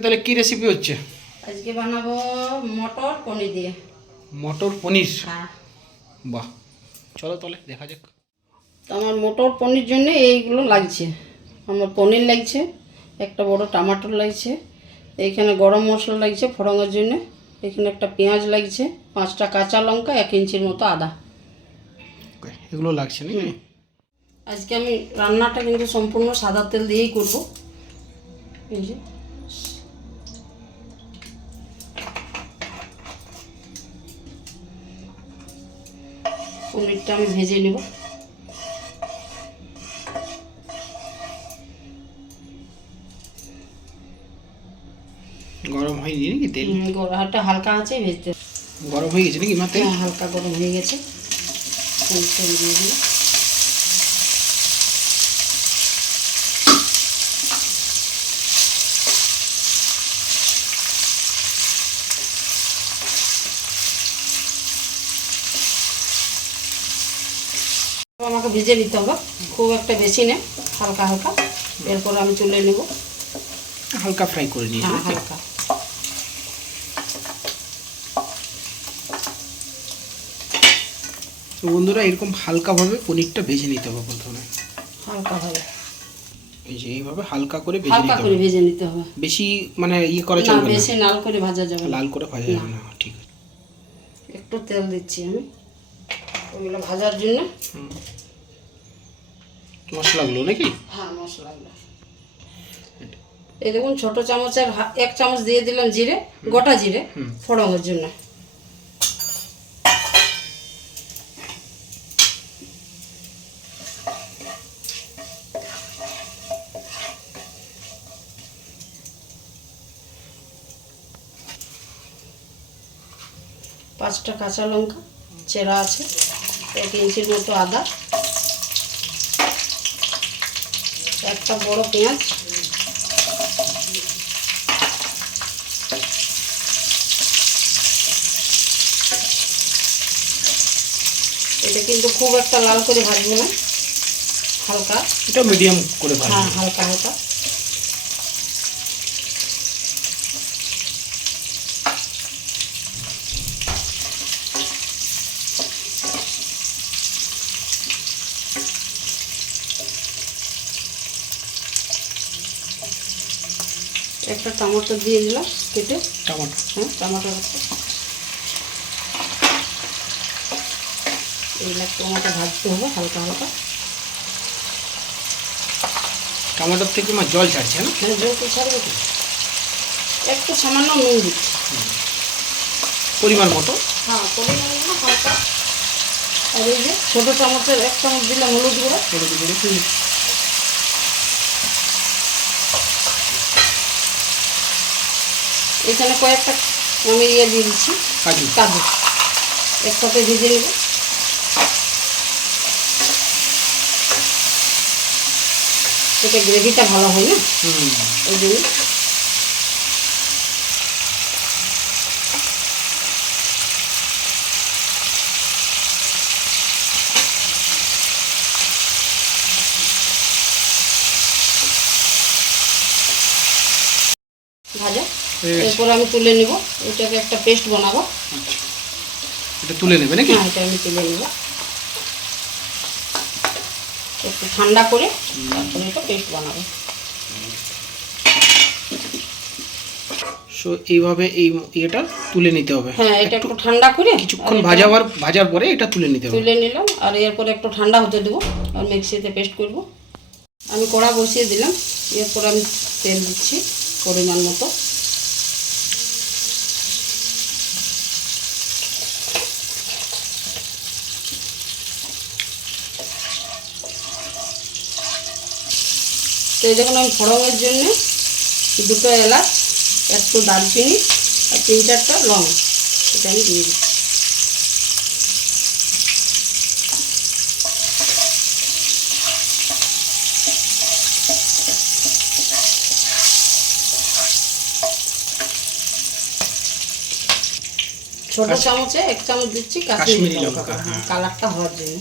তাহলে কি রেসিপি হচ্ছে? আজকে বানাবো মটর পনির দিয়ে। মটর পনির? হ্যাঁ। বাহ, চলো তাহলে দেখা যাক। তো আমার মটর পনির জন্য এইগুলো লাগছে। আমার পনির লাগছে, একটা বড় টমাটোর লাগছে, এইখানে গরম মশলা লাগছে ফোড়নের জন্য, এখানে একটা পেঁয়াজ লাগছে, 5টা কাঁচা লঙ্কা, 1 ইঞ্চির মতো আদা। এগুলো লাগছে নাকি? আজকে আমি রান্নাটা কিন্তু সম্পূর্ণ সাদা তেল দিয়েই করব। এই যে পনিরটা আমি ভেজে নেব। গরম হয়নি নাকি তেল? একটা হালকা আছে ভেজতে। গরম হয়ে গেছে নাকি মাতে? হ্যাঁ, হালকা গরম হয়ে গেছে। পনিরটা দিয়ে দিই। আমাকে ভেজে নিতে হবে, খুব একটা বেশি নেই, হালকা হালকা। এরপর আমি তুলে নেব। হালকা ফ্রাই করে নিয়েছি। হ্যাঁ, হালকা। তো বন্ধুরা, এরকম হালকাভাবে পনিরটা ভেজে নিতে হবে প্রথমে। হালকাভাবে, এই যে এইভাবে হালকা করে ভেজে হালকা নিতে করে হবে। ভেজে নিতে হবে। বেশি মানে করা না, চলবে না। বেশি লাল করে ভাজা যাবে না। লাল করে ভাজা যাবে না, ঠিক আছে। একটু তেল দিচ্ছি আমি ওগুলো ভাজার জন্য। মশলাগুলো নাকি? হ্যাঁ, মশলাগুলো এই দেখুন, ছোট চামচের 1 চামচ দিয়ে দিলাম জিরে, গোটা জিরে ফোড়নের জন্য। পাঁচটা কাঁচা লঙ্কা চেরা আছে, 1 ইঞ্চির মতো আদা, একটা বড় পেঁয়াজ, এটা কিন্তু খুব একটা লাল করে ভাজবো না, হালকা। এটা মিডিয়াম করে ভাজবো। হ্যাঁ, হালকা হালকা। একটা টমেটো দিয়ে দিলাম কেটে। টমেটো? হ্যাঁ, টমেটো এইগুলো একটু আমাকে ভাজতে হবে হালকা হালকা। টমেটোর থেকে জল ছাড়ছে না? মানে জল তো ছাড়বে কি, একটু সামান্য নুন দিচ্ছি পরিমাণ মতো। হ্যাঁ, পরিমাণ মতো হালকা। আর এই যে ছোটো চামচের 1 চামচ দিলাম হলুদ গুঁড়ো। এখানে কয়েকটা আমি দিয়ে দিচ্ছি কাজু, একসাথে ভেজে নেব। এতে গ্রেভিটা ভালো হয় না, ওই জন্য। ভাজা এরপর আমি তুলে নিব। এটাকে একটা পেস্ট বানাবো। এটা তুলে নেবে নাকি? হ্যাঁ, এটা আমি তুলে নেব, একটু ঠান্ডা করে তারপরে এটা পেস্ট বানাবো। সো এইভাবে এই এটা তুলে নিতে হবে। হ্যাঁ, এটা একটু ঠান্ডা করে কিছুক্ষণ ভাজার পরে এটা তুলে নিতে হবে। তুলে নিলাম, আর এরপর একটু ঠান্ডা হতে দেবো, আর মিক্সিতে পেস্ট করব। আমি কড়া বসিয়ে দিলাম, এরপর আমি তেল দিচ্ছি পরিমাণ মতো। তো এই দেখুন, আমি ফোড়নের জন্য 2টো এলাচ, একটু দারচিনি আর 3-4টা লং, এটা আমি দিয়ে দিচ্ছি। ছোট চামচে 1 চামচ দিচ্ছি কাশ্মীরি লঙ্কা, কালারটা হওয়ার জন্য।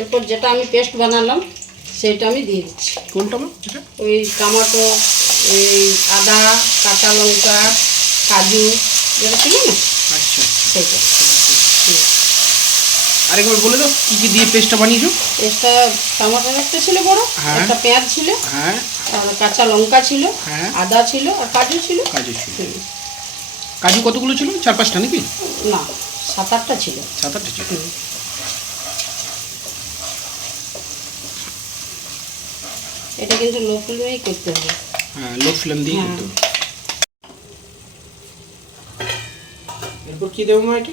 এরপর যেটা আমি পেস্ট বানালাম সেটা আমি দিয়ে দিচ্ছি। কোনটা মা এটা? ওই টমেটো, এই আদা, কাঁচা লঙ্কা, কাজু যেটা ছিল না আচ্ছা আচ্ছা। সেটা। আরেকবার বলে দাও কি কি দিয়ে পেস্টটা বানিয়েছো? পেস্টটা টমেটোর একটা ছিল বড়, হ্যাঁ। একটা পেঁয়াজ ছিল, হ্যাঁ আর কাঁচা লঙ্কা ছিল, হ্যাঁ। আদা ছিল আর কাজু ছিল। কাজু ছিল। কাজু কতগুলো ছিল? 4-5টা নাকি? না, 7-8টা ছিল। 7-8টা ছিল। এটা কিন্তু লো ফ্লেমেই করতে হবে। হ্যাঁ, লো ফ্লেম দিয়ে হ্যাঁ। করতে হবে। এরপর কি দেবো মা এটা?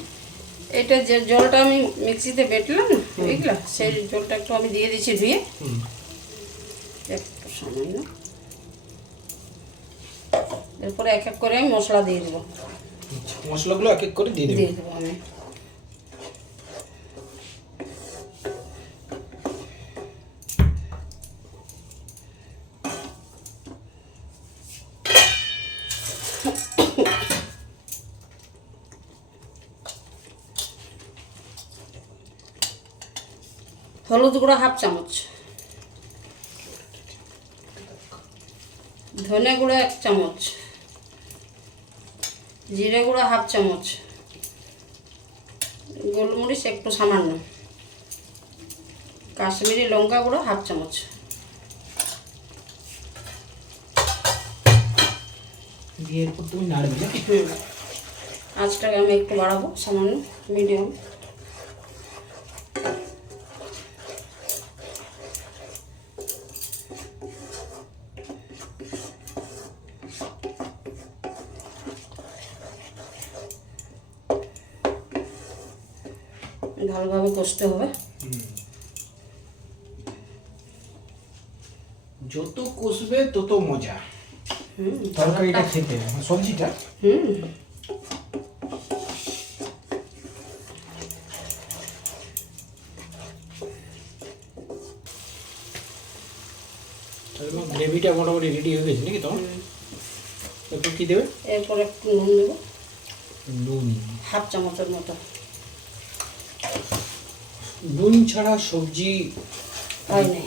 এটা যে জলটা আমি মিক্সিতে বেটলাম না বুঝলা, সেই জলটা একটু আমি দিয়ে দিচ্ছি ধুয়ে, একটু সামান্য। এরপরে এক এক করে আমি মশলা দিয়ে দেবো। মশলাগুলো এক এক করে দিয়ে দেবো। দিয়ে দেবো আমি। হলুদ গুঁড়ো 1/2 চামচ, ধনে গুঁড়ো 1 চামচ, জিরে গুঁড়ো 1/2 চামচ, গোলমরিচ একটু সামান্য, কাশ্মীরি লঙ্কা গুঁড়ো 1/2 চামচ। দিয়ে এরপর তুমি নাড়বে নাকি? আঁচটাকে আমি একটু বাড়াবো সামান্য, মিডিয়াম। ভালোভাবে কষতে হবে। যত কষবে তত মজা তরকারিটা খেতে, সবজিটা। গ্রেভিটা মোটামুটি রেডি হয়ে গেছে নাকি? তখন এরপর কি দেবে? এরপর একটু নুন দেবো, নুন। 1/2 চামচের মতো। নুন ছাড়া সবজি হয় না।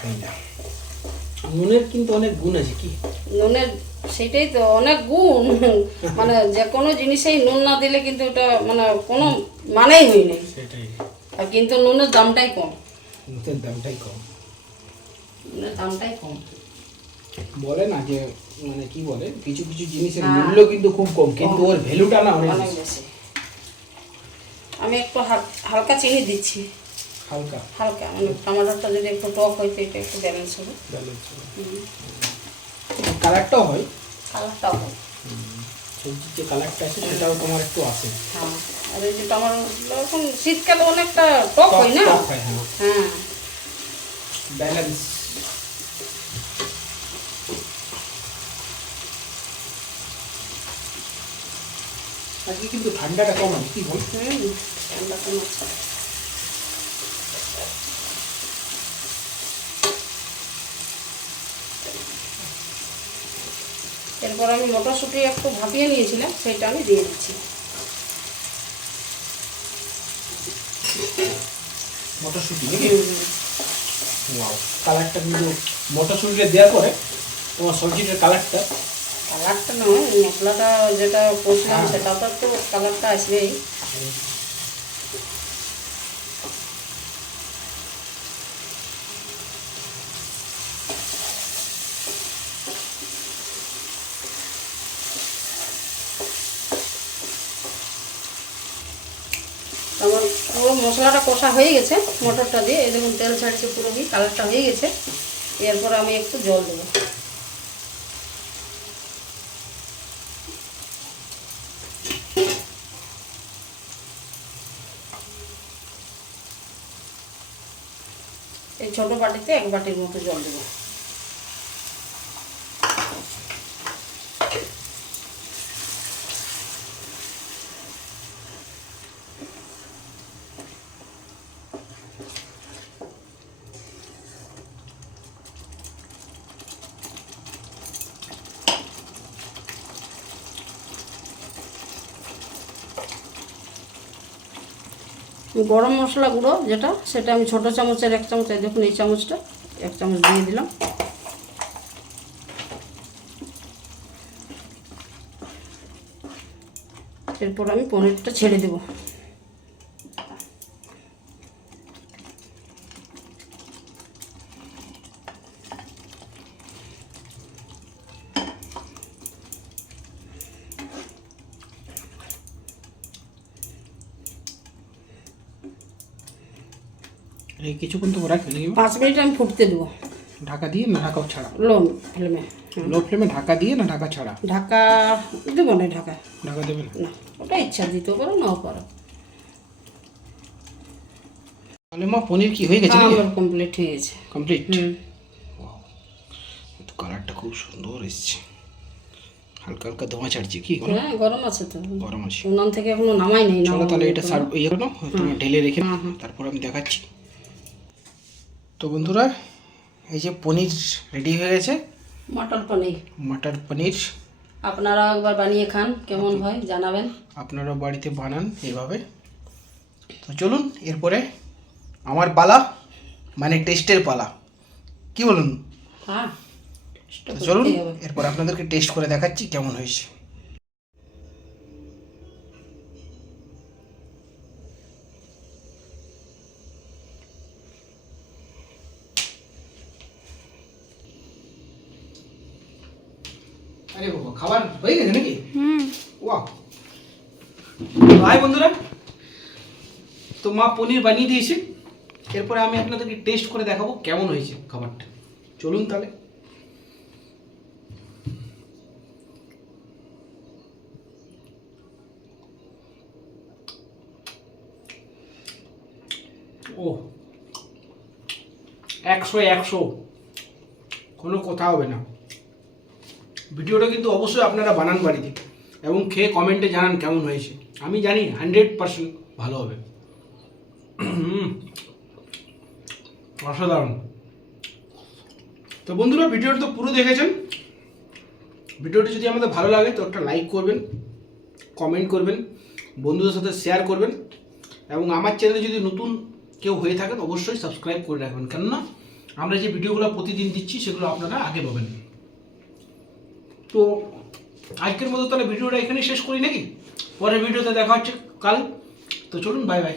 হয় না। নুনের কিন্তু অনেক গুণ আছে। কি নুনের? সেটাই তো অনেক গুণ। মানে যে কোনো জিনিসেই নুন না দিলে কিন্তু ওটা মানে কোনো মানেই হয় না। সেটাই। আর কিন্তু নুনের দামটাই কম। নুনের দামটাই কম। নুনের দামটাই কম। বলে না যে মানে কি বলে, কিছু কিছু জিনিসের মূল্য কিন্তু খুব কম, কিন্তু ওর ভ্যালুটা না অনেক অনেক বেশি। আমি একটু হালকা চিনি দিচ্ছি। হালকা হালকা মানে টমেটোটা যদি একটু টক হয় তো এটা একটু ব্যালেন্স হবে। কালারটাও হয়। কালারটাও হয়। সবজির যে কালারটা আছে সেটাও তোমার একটু আসে। হ্যাঁ, আর এই যে টমেটোগুলো এখন শীতকালে অনেকটা টক হয় না? টক হয়, হ্যাঁ। হ্যাঁ, ব্যালেন্স। আজকে কিন্তু ঠান্ডাটা কম আছে, কি বল? ঠান্ডা কম আছে। এরপর আমি মটরশুঁটি একটু ভাপিয়ে নিয়েছিলাম, সেটা আমি দিয়ে দিচ্ছি। মটরশুঁটি নাকি? ওয়াও, কালারটা কিন্তু মটরশুঁটিটা দেওয়ার পরে তোমার সবজিটার কালারটা নয়, মশলাটা যেটা কষলাম সেটা তো কালারটা আসবেই। আমার পুরো মশলাটা কষা হয়ে গেছে মটরটা দিয়ে, এই দেখুন তেল ছাড়ছে পুরোপুরি, কালারটা হয়ে গেছে। এরপর আমি একটু জল দেবো। এই ছোটো বাটিতে 1 বাটির মতো জল দেবো। গরম মশলা গুঁড়ো যেটা, সেটা আমি ছোটো চামচের 1 চামচ, এই দেখুন এই চামচটা 1 চামচ দিয়ে দিলাম। এরপর আমি পনিরটা ছেড়ে দেব। এই কিছুক্ষণ তো রাখবে নাকি? 5 মিনিট আমি ফুটতে দেবো ঢাকা দিয়ে না ঢাকা ছাড়া? লো ফ্লেমে। লো ফ্লেমে ঢাকা দিয়ে না ঢাকা ছাড়া? ঢাকা দেবো না, ঢাকা ঢাকা দেবে না? না, ওটা ইচ্ছা দিতেও পারো নাও পারো। তাহলে মা পনির কি হয়ে গেছে নাকি? আমার কমপ্লিট হয়ে গেছে। কমপ্লিট। হুম। তো কালারটা খুব সুন্দর এসেছে, হালকা হালকা ধোঁয়া ছাড়ছে কি? হ্যাঁ গরম আছে তো, গরম আছে। উনান থেকে এখনো নামাই নেই। চলো তাহলে এটা সার্ভ ইয়ে করো, তোমার ঢেলে রেখে হুম, হুম। তারপর আমি দেখাচ্ছি। তো বন্ধুরা, এই যে পনির রেডি হয়ে গেছে, মটর পনির। মটর পনির। আপনারা একবার বানিয়ে খান, কেমন হয় জানাবেন। আপনারা বাড়িতে বানান এইভাবে। তো চলুন এরপরে আমার পালা, মানে টেস্টের পালা, কি বলুন? হ্যাঁ তো চলুন এরপর আপনাদেরকে টেস্ট করে দেখাচ্ছি কেমন হয়েছে। আরে বাবা, খাবার হয়ে গেছে নাকি? ওয়াও। ভাই বন্ধুরা, তো মা পনির বানিয়ে দিয়েছে, এরপরে আমি আপনাদেরকে টেস্ট করে দেখাবো কেমন হয়েছে খাবারটা। চলুন তাহলে। ও 100 কোনো কথা হবে না। ভিডিওটা কিন্তু অবশ্যই আপনারা বানান বাড়িতে এবং খেয়ে কমেন্টে জানান কেমন হয়েছে। আমি জানি 100% ভালো হবে। অসাধারণ। তো বন্ধুরা, ভিডিওটা তো পুরো দেখেছেন। ভিডিওটি যদি আমাদের ভালো লাগে তো একটা লাইক করবেন, কমেন্ট করবেন, বন্ধুদের সাথে শেয়ার করবেন এবং আমার চ্যানেলে যদি নতুন কেউ হয়ে থাকেন অবশ্যই সাবস্ক্রাইব করে রাখবেন, কেননা আমরা যে ভিডিওগুলো প্রতিদিন দিচ্ছি সেগুলো আপনারা আগে পাবেন। তো আজকের মতো তাহলে ভিডিওটা এখানেই শেষ করি নাকি? পরের ভিডিওতে দেখা হচ্ছে কাল। তো চলুন, বাই বাই।